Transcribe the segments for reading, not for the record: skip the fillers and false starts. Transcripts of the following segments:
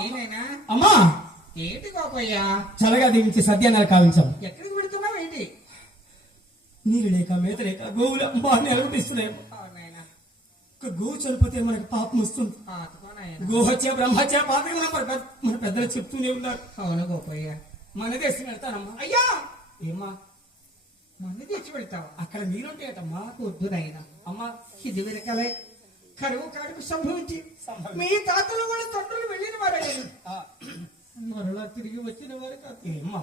ఏమైనా అమ్మా ఏంటి గోపయ్య చల్లగా దీవించి సత్యాన్ని కావించాం. ఎక్కడికి పెడుతున్నావు ఏంటి? నీరు లేక మేత లేక గోవులు అమ్మా నిలబడిస్తున్నాయి. ఒక గోవు చనిపోతే మనకి పాపం వస్తుంది. గోహత్య బ్రహ్మత్య పాపం మన పెద్దలు చెప్తూనే ఉన్నారు. అవును గోపయ్య. మన దేశం వెళ్తానమ్మా. అయ్యా ఏమ్మా మంది తెచ్చి పెడతావా? అక్కడ నీరుంటాయటమ్మా. వద్దు నాయన. అమ్మా ఇది వెనకలే కరువు కాడుకు సంభవించి మీ తాతలు కూడా తండ్రులు వెళ్ళిన వారే మరలా తిరిగి వచ్చిన వారు కాదు. ఏమ్మా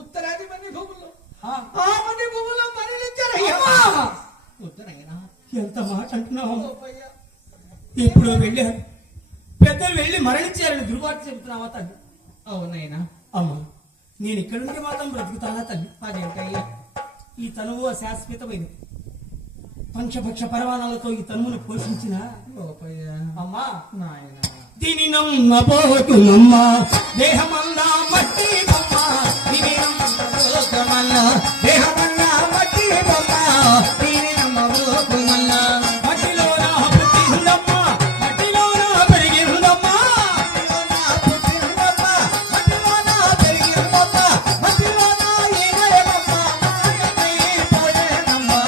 ఉత్తరాది మంది భూముల్లో ఆ మంది భూముల్లో మరణించారయ్యా. వద్దు నాయన. ఎంత మాట అంటున్నావు? గోపయ్య ఎప్పుడో వెళ్ళారు పెద్దలు వెళ్ళి మరణించారని దుర్వార్త చెబుతున్నావా తల్లి? అవునైనా. అమ్మా నేను ఇక్కడుంటే మాత్రం బ్రతుకుతానా తల్లి? అదేంటయ్యా? ఈ తనువు శాశ్వతమైనది. పంచపక్ష పరమాణాలతో ఈ తనువును పోషించిన గోపయ్య అమ్మా నాయన. దీని నమ్మబోతునమ్మా దేహమన్నా మట్టి బొమ్మ, దీని నమ్మబోతుమన్నా దేహమన్నా మట్టి బొమ్మ, దీని నమ్మబోతుమన్నా మట్టిలో నా పుట్టిందమ్మా, మట్టిలో నా పెరిగిందమ్మా, మట్టిలో నా పెరిగిందమ్మా, మట్టిలో నా ఏమయ్యమ్మా, పోయేనమ్మా,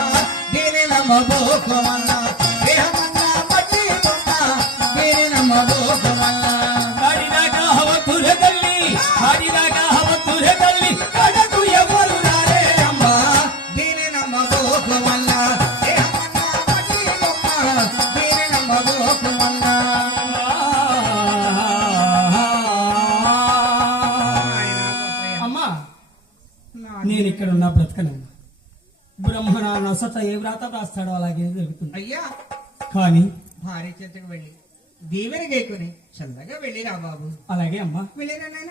దీని నమ్మబోతుమన్నా దేహమన్నా మట్టి బొమ్మ, దీని నమ్మబోతుమన్నా ఆడిదాకా హవతుల తల్లి, ఆడిదాకా హవతుల తల్లి, కడకు ఎవరు రారే అమ్మా, దీని నమ్మబోతుమన్నా దేహమన్నా మట్టి బొమ్మ, దీని నమ్మబోతుమన్నా. అమ్మా నేను ఇక్కడ ఉన్నా బ్రతకనమ్మా. బ్రహ్మణ నొసట ఏ వ్రాత రాస్తాడో అలాగే జరుగుతుంది. అయ్యా కానీ భార్య చెంతకు వెళ్ళి దీవెన గేకుని చల్లగా వెళ్ళిరా బాబు. అలాగే అమ్మా. వెళ్ళిరా నాయన.